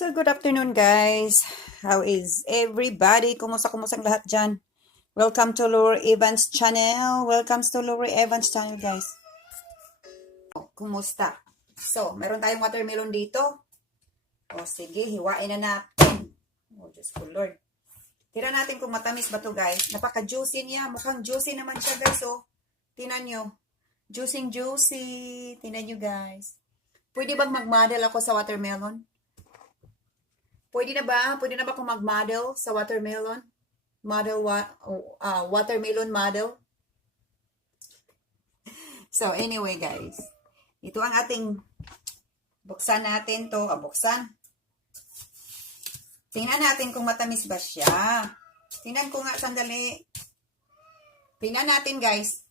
So, good afternoon guys. How is everybody? Kumusta ang lahat dyan? Welcome to Lori Evans channel. Welcome to Lori Evans channel guys. Kumusta? So, meron tayong watermelon dito. O sige, hiwain na natin. Oh, Diyos ko Lord. Tira natin kung matamis ba to guys. Napaka-juicy niya. Mukhang juicy naman siya guys. Oh, tinan nyo. Juicy. Tinan nyo guys. Pwede bang mag-model ako sa watermelon? Pwede na ba? Pwede na ba kung mag-model sa watermelon? Watermelon model. So, anyway guys. Ito ang ating buksan natin to. Buksan. Tingnan natin kung matamis ba siya. Tingnan ko nga sandali. Tingnan natin guys.